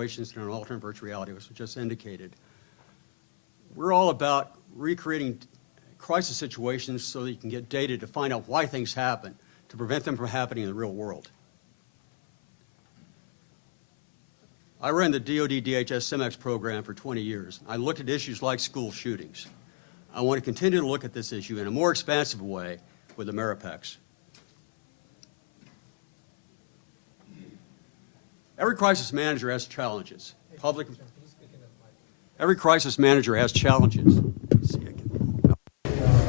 situations in an alternate virtual reality, as was just indicated. We're all about recreating crisis situations so that you can get data to find out why things happen, to prevent them from happening in the real world. I ran the DoD DHS CMEX program for 20 years. I looked at issues like school shootings. I want to continue to look at this issue in a more expansive way with IMEROPEX. Every crisis manager has challenges. Every crisis manager has challenges.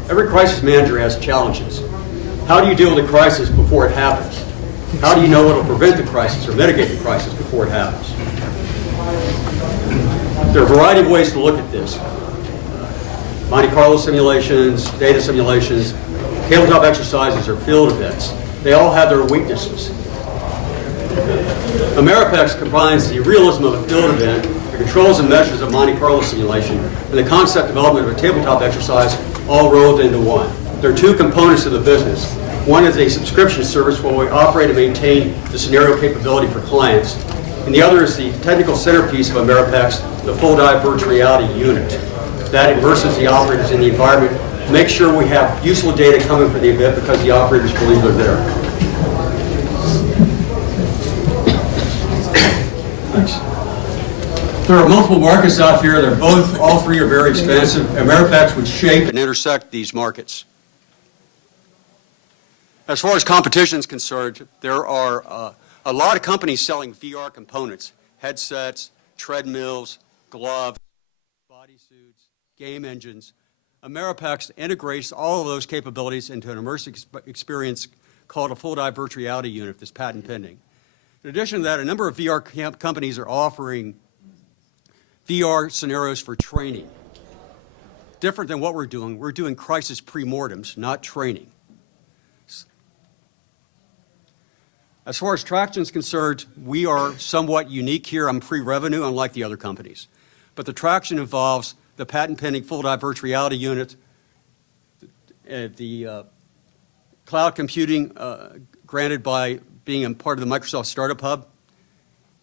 Every crisis manager has challenges. How do you deal with a crisis before it happens? How do you know what will prevent the crisis or mitigate the crisis before it happens? There are a variety of ways to look at this. Monte Carlo simulations, data simulations, tabletop exercises, or field events. They all have their weaknesses. IMEROPEX combines the realism of a field event, the controls and measures of Monte Carlo simulation, and the concept development of a tabletop exercise all rolled into one. There are two components of the business. One is a subscription service where we operate and maintain the scenario capability for clients. And the other is the technical centerpiece of IMEROPEX, the full dive virtual reality unit. That immerses the operators in the environment, make sure we have useful data coming for the event because the operators believe they're there. Thanks. There are multiple markets out here. All three are very expansive. IMEROPEX would shape and intersect these markets. As far as competition is concerned, there are a lot of companies selling VR components, headsets, treadmills, gloves, bodysuits, game engines. IMEROPEX integrates all of those capabilities into an immersive experience called a full dive virtual reality unit that's patent pending. In addition to that, a number of VR companies are offering VR scenarios for training. Different than what we're doing crisis pre-mortems, not training. As far as traction is concerned, we are somewhat unique here. I'm free revenue, unlike the other companies. But the traction involves the patent-pending full-dive virtual reality unit, the cloud computing granted by being a part of the Microsoft Startup Hub,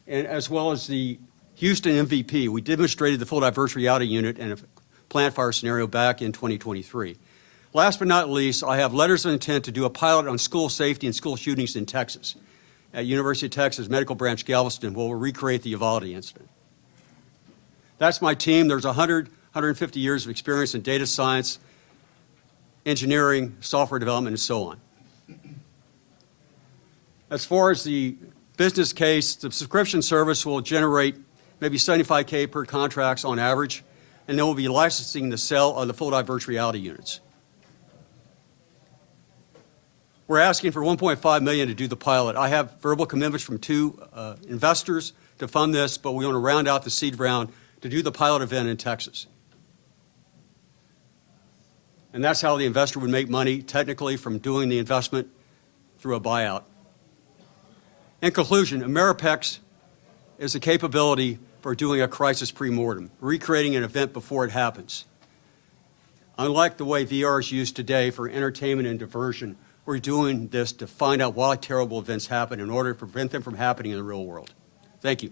and as well as the Houston MVP. We demonstrated the full-dive virtual reality unit in a plant fire scenario back in 2023. Last but not least, I have letters of intent to do a pilot on school safety and school shootings in Texas at University of Texas Medical Branch Galveston, where we'll recreate the Uvalde incident. That's my team. There's 150 years of experience in data science, engineering, software development, and so on. As far as the business case, the subscription service will generate maybe $75K per contracts on average, and then we'll be licensing the sale of the full dive virtual reality units. We're asking for $1.5 million to do the pilot. I have verbal commitments from two investors to fund this, but we want to round out the seed round to do the pilot event in Texas. And that's how the investor would make money technically from doing the investment through a buyout. In conclusion, IMEROPEX is a capability for doing a crisis pre-mortem, recreating an event before it happens. Unlike the way VR is used today for entertainment and diversion, we're doing this to find out why terrible events happen in order to prevent them from happening in the real world. Thank you.